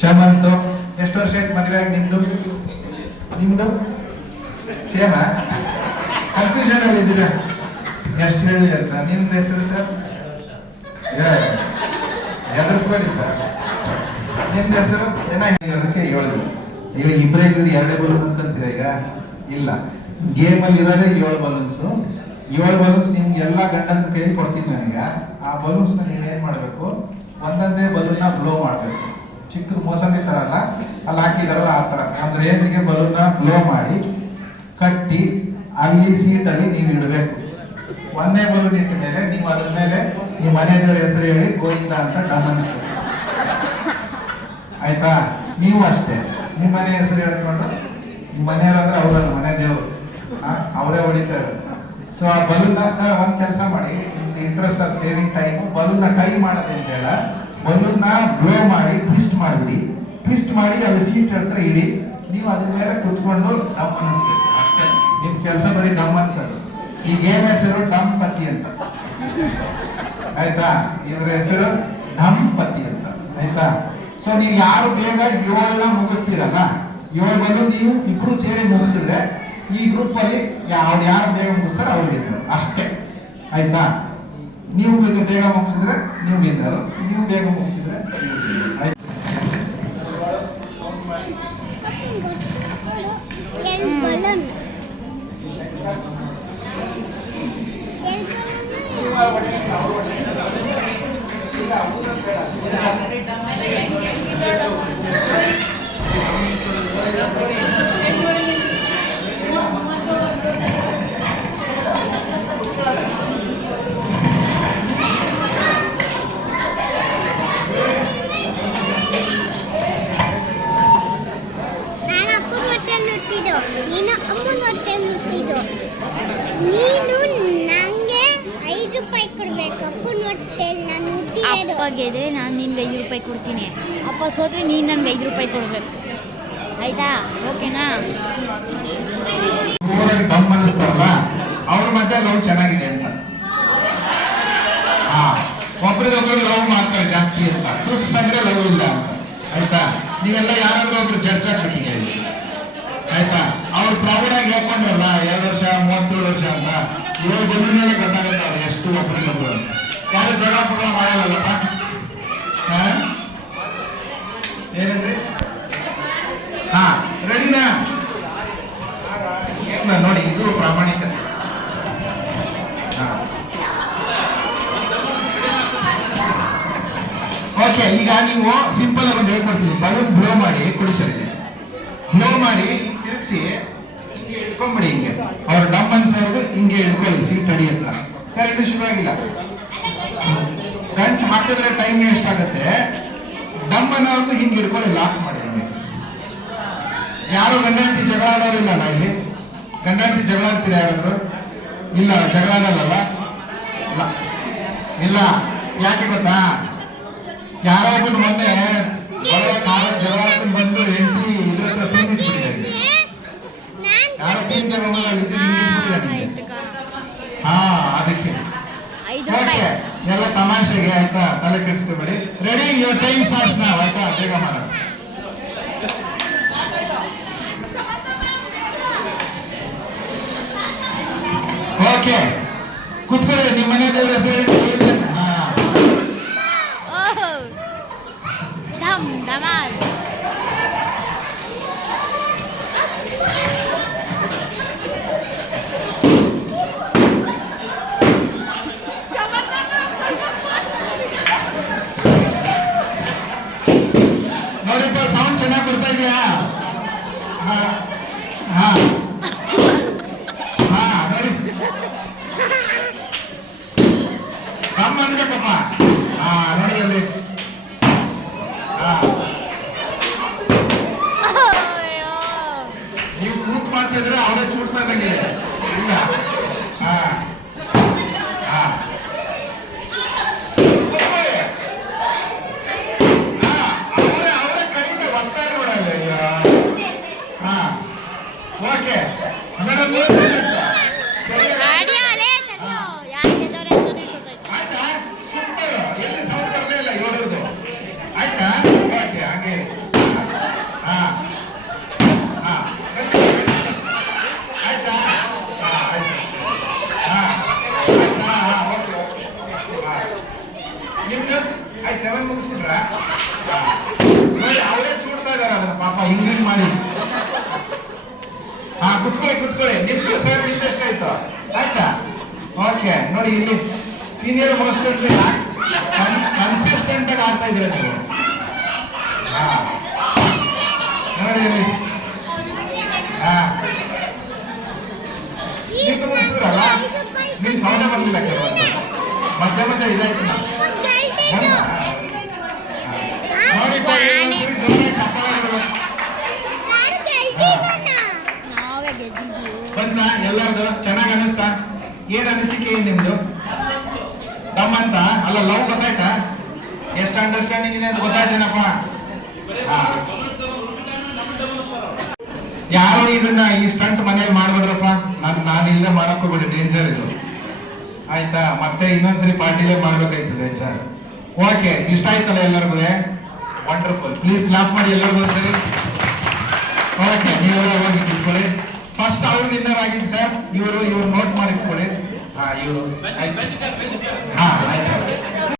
ಶಮಂತು. ಎಷ್ಟು ವರ್ಷ ಆಯ್ತು ಮದುವೆ ಆಗಿ ನಿಮ್ದು? ನಿಮ್ದು ಸೇಮಾ? ಕನ್ಫ್ಯೂಷನ್ ಅಲ್ಲಿ ಇದ್ದೀರಾ ಎಷ್ಟು ಹೇಳಿ ಅಂತ. ನಿಮ್ದು ಹೆಸರು ಸರ್? ಹೆದರ್ಸ್ಬೇಡಿ ಸರ್. ನಿಮ್ದು ಹೆಸರು ಏನಾಗಿರೋದಕ್ಕೆ ಹೇಳಿದ್ರು. ಈಗ ಇಬ್ಬರೇ ಇದ್ದೀರಿ, ಎರಡೇ ಬಲೂನ್ ಅಂತಂತೀರ ಈಗ? ಇಲ್ಲ, ಗೇಮ್ ಅಲ್ಲಿ ಇರೋದೇ 7 ಬಲೂನ್ಸು. 7 ಬಲೂನ್ಸ್ ನಿಮ್ಗೆ ಎಲ್ಲ ಗಂಡನ ಕೈ ಕೊಡ್ತೀನಿ ನನಗ. ಆ ಬಲೂನ್ಸ್ ನೀವೇನ್ ಮಾಡ್ಬೇಕು, ಒಂದೊಂದೇ ಬಲೂನ್ ಬ್ಲೋ ಮಾಡ್ಬೇಕು. ಚಿಕ್ಕ ಮೋಸಂಬಿ ತರ ಅಲ್ಲ, ಅಲ್ಲಿ ಹಾಕಿದಾರಲ್ಲ ಆ ತರ ಒಂದ್ ರೇಂಜ್ಗೆ ಬಲೂನ್ ಬ್ಲೋ ಮಾಡಿ ಕಟ್ಟಿ ಅಲ್ಲಿ ಸೀಟ್ ಅಲ್ಲಿ ನೀವು ಇಡಬೇಕು. ಒಂದೇ ಬಲೂನ್ ಇಟ್ಟ ಮೇಲೆ ನೀವು ಅದ್ರ ಮೇಲೆ ನಿಮ್ಮ ಮನೆ ದೇವ್ರ ಹೆಸರು ಹೇಳಿ ಗೋವಿಂದ ಅಂತ ಗಮನಿಸ್ಬೇಕು. ಆಯ್ತಾ? ನೀವು ಅಷ್ಟೇ ನಿಮ್ಮ ಮನೆ ಹೆಸರು ಹೇಳ್ಕೊಂಡು, ನಿಮ್ಮ ಮನೆಯವ್ರು ಅಂದ್ರೆ ಅವ್ರಲ್ಲ, ಮನೆ ದೇವ್ರು ಅವರೇ ಹೊಡಿತಾರೆ. ಸೊ ಆ ಬಲೂನ್ ಸರ್ ಒಂದ್ ಕೆಲಸ ಮಾಡಿ, interest of saving time, balloon tie ಮಾಡೋದೇಂತ ಹೇಳ, ಬಲೂನ್ ಬ್ಲೋ ಮಾಡಿ ಟ್ವಿಸ್ಟ್ ಮಾಡಿಬಿಡಿ. ಟ್ವಿಸ್ಟ್ ಮಾಡಿ ಅಲ್ಲಿ ಸೀಟ್ ಹತ್ರ ಇಡಿ. ನೀವು ಅದ್ರ ಮೇಲೆ ಕುತ್ಕೊಂಡು ಡಮ್ ಅನಿಸ್ಬೇಕು ಅಷ್ಟೇ. ನಿಮ್ ಕೆಲಸ ಬರೀ ಡಮ್ ಅನ್ಸೋದು. ಈ ಗೇಮ್ ಹೆಸರು ದಂಪತಿ ಅಂತ. ಆಯ್ತಾ? ಇದ್ರ ಹೆಸರು ದಂಪತಿ ಅಂತ. ಆಯ್ತಾ? ಸೊ ನೀವು ಯಾರು ಬೇಗ 7 ಮುಗಿಸ್ತೀರಲ್ಲ, 7 ಬಲೂನ್ ನೀವು ಇಬ್ರು ಸೇರಿ ಮುಗಿಸಿದ್ರೆ ಈ ಗ್ರೂಪ್ ಅಲ್ಲಿ ಯಾರು ಬೇಗ ಮುಗಿಸ್ತಾರೆ ಅವ್ರು ಗೆದ್ದರು ಅಷ್ಟೇ. ಆಯ್ತಾ? ನೀವು ಬೇಗ ಮುಗಿಸಿದ್ರೆ ನೀವು ಗೆದ್ದರು, ನೀವು ಬೇಗ ಮುಗಿಸಿದ್ರೆ ಅಪ್ಪ ಗೆದ್ರೆ ನಾನು ನಿನ್ಗೆ 5 ರೂಪಾಯಿ ಕೊಡ್ತೀನಿ. ಅಪ್ಪ ಸೋತ್ರೆ ನೀನು ನನಗೆ 5 ರೂಪಾಯಿ ಕೊಡ್ಬೇಕು. ಆಯ್ತಾ? ಓಕೆನಾ? ಡಮ್ ಅನ್ನಿಸ್ತಾರಲ್ಲ ಅವ್ರ ಮಧ್ಯೆ ಲವ್ ಚೆನ್ನಾಗಿದೆ ಅಂತ. ಒಬ್ರಿಗೊಬ್ರು ಲವ್ ಮಾಡ್ತಾರೆ ಜಾಸ್ತಿ ಅಂತ. ಟುಸ್ ಅಂದ್ರೆ ಲವ್ ಇಲ್ಲ ಅಂತ. ಆಯ್ತಾ? ನೀವೆಲ್ಲ ಯಾರಾದ್ರೂ ಒಬ್ರು ಜಡ್ಜ್ ಆಗ್ಬೇಕೀಗ. ಆಯ್ತಾ? ಅವ್ರು ಪ್ರೌಡ್ ಆಗಿ ಹೇಳ್ಕೊಂಡ್ರಲ್ಲ 2 ವರ್ಷ 37 ವರ್ಷ ಅಂತ. ಇವಾಗ ಬಂದ ಗೊತ್ತಾಗುತ್ತೆ ಅವ್ರು ಎಷ್ಟು ಒಬ್ರಿಗೊಬ್ರು. ಯಾರು ಜಗಳ ಪಗಳ ಮಾಡಲ್ಲಪ್ಪ. ಏನಂದ್ರಿ? ರೆಡಿನಾ? ನೋಡಿ, ಇದು ಪ್ರಾಮಾಣಿಕತೆ. ಓಕೆ, ಈಗ ನೀವು ಸಿಂಪಲ್ ಆಗಿ ಒಂದು ಹೇಳ್ಕೊಡ್ತೀನಿ. ಬಲೂನ್ ಬ್ಲೋ ಮಾಡಿ ಕೊಡಿ ಸರ್. ಇದೆ ಬ್ಲೋ ಮಾಡಿ ತಿರುಗಿಸಿ ಹಿಂಗೆ ಇಟ್ಕೊಂಡ್ಬಿಡಿ. ಹಿಂಗೆ ಅವ್ರ ಡಮ್ ಅನ್ಸೋರ್ಗು ಹಿಂಗೆ ಇಟ್ಕೊಳ್ಳಿ ಸೀಟ್ ಅಡಿ ಹತ್ರ. ಸರ್, ಇದು ಶುರುವಾಗಿಲ್ಲ. ಗಂಟು ಹಾಕಿದ್ರೆ ಟೈಮ್ ಎಷ್ಟಾಗುತ್ತೆ. ಡಮ್ ಅನ್ನೋರ್ಗು ಹಿಂಗೆ ಇಟ್ಕೊಳ್ಳಿ, ಲಾಕ್ ಮಾಡಿ. ಹಂಗೆ ಯಾರು ಗಂಡ ಹೆಂಡತಿ ಜಗಳ ಆಡೋರಿಲ್ಲ. ಇಲ್ಲಿ ಗಂಡ ಹೆಂಡತಿ ಜಗಳ ಆಡ್ತೀರಾ ಯಾರಾದ್ರು? ಇಲ್ಲ, ಜಗಳ ಆಡಲ್ಲ. ಇಲ್ಲ, ಯಾಕೆ ಗೊತ್ತಾ? ಯಾರಾದ್ರೂ ಮೊನ್ನೆ ಒಳಗೆ ಕಾಲ ಜಗಳ ಆಡ್ಕೊಂಡು ಬಂದು ಹೆಂಡತಿ ಇದ್ರ ಹತ್ರ ಪೀನ್ ಇಟ್ಬಿಟ್ಟಿದ್ದಾರೆ. ಯಾರೋ ಪೀನ್ ಅದಕ್ಕೆ. ಓಕೆ, ಎಲ್ಲ ತಮಾಷೆಗೆ. ಆಯ್ತಾ? ತಲೆ ಕೆಡಿಸ್ಕೋಬೇಡಿ. Ready, your time starts now. ಆಯ್ತಾ? ಬೇಗ ಮಾಡ. ಓಕೆ, ಕುತ್ಕೊಳ್ಳಿ. ನಿಮ್ಮ ಮನೆ ದೇವರ ಹೆಸರು ಹೇಳಿ. ನೋಡಿಪ್ಪ, ಸೌಂಡ್ ಚೆನ್ನಾಗಿ ಬರ್ತಾ ಇದೆಯಾ? ನೋಡಿ, ಕಮ್ಮ ಅನ್ಬೇಕಪ್ಪ. ನೋಡಿ ಅಲ್ಲಿ. ನೀವು ಕೂತ್ ಮಾಡ್ತಾ ಇದ್ರೆ ಅವರೇ ಚೂಟ್ ಮಾಡ್ದಂಗಿದೆ. ಇಲ್ಲ, ಅವರೇ ಕೈಯಿಂದ ಒತ್ತಾರೆ ನೋಡಲ್ಲ. ಓಕೆ ಮೇಡಮ್, ಆಯ್ತಾ? ಸೂಪರ್. ಎಲ್ಲಿ ಸೌಂಡ್ ಬರಲೇ ಇಲ್ಲ ಇವ್ರದ್ದು. ಆಯ್ತಾ? ಓಕೆ, ಹಾಗೆ ನಿಂತ್ಕೊಳ್ಳಿ ನಿಂತು ಸರ್ ನಿಂತೆಷ್ಟಾಯ್ತು ಆಯ್ತಾ ಓಕೆ ನೋಡಿ ಇಲ್ಲಿ ಸೀನಿಯರ್ ಮೋಸ್ಟ್ ಅಂತ ಕನ್ಸಿಸ್ಟೆಂಟ್ ಆಗಿ ಆಡ್ತಾ ಇದ್ದೀರ ನೀವು ಹಾ ನೋಡಿ ಇಲ್ಲಿ ಹಾ ನಿಂತು ಮುಗಿಸಿದ್ರಲ್ಲ ನಿಮ್ ಸೌಂಡೇ ಬರ್ಲಿಲ್ಲ ಕೆಲವೊಂದು ಮಧ್ಯ ಮಧ್ಯ ಇದಾಯ್ತು ನೋಡಿ ಜೋರಾಗಿ ಚಪ್ಪಾಳೆಗಳು ನಾವೇ ಗೆದ್ದಿದ್ದೀವಿ. ಬಂದ ಎಲ್ಲರದು ಚೆನ್ನಾಗಿ ಅನಿಸ್ತಾ ಏನ್ ಅನಿಸಿಕೆ ಏನ್ ನಿಮ್ದು ನಮ್ಮಂತ ಅಲ್ಲ ಲವ್ ಗೊತ್ತಾಯ್ತಾ ಎಷ್ಟು ಅಂಡರ್ಸ್ಟ್ಯಾಂಡಿಂಗ್ ಇದೆ ಅಂತ ಗೊತ್ತಾಯ್ತೇನಪ್ಪ ಹಾ. ಯಾರು ಇದನ್ನ ಈ ಸ್ಟಂಟ್ ಮನೇಲಿ ಮಾಡ್ಬಿಡ್ರಪ್ಪ ನಾನು ಇಲ್ಲೇ ಮಾಡಕ್ ಹೋಗ್ಬಿಡಿ ಡೇಂಜರ್ ಇದು ಆಯ್ತಾ ಮತ್ತೆ ಇನ್ನೊಂದ್ಸರಿ ಪಾರ್ಟಿಲೇ ಮಾಡ್ಬೇಕಾಯ್ತದೆ ಆಯ್ತಾ ಓಕೆ ಇಷ್ಟ ಆಯ್ತಲ್ಲ ಎಲ್ಲರಿಗೂ ವಂಡರ್ಫುಲ್ ಪ್ಲೀಸ್ ಕ್ಲಾಪ್ ಮಾಡಿ ಎಲ್ಲರಿಗೂ ಒಂದ್ಸರಿ ಓಕೆ ನೀವೆಲ್ಲ ಹೋಗಿ ಇಟ್ಕೊಳ್ಳಿ ಫಸ್ಟ್ ಅವ್ರು ವಿನ್ನರ್ ಆಗಿದ್ದು ಸರ್ ಇವರು ನೋಟ್ ಮಾಡಿ ಇಟ್ಕೊಳ್ಳಿ ಹಾ ಇವರು ಹಾ ಆಯ್ತು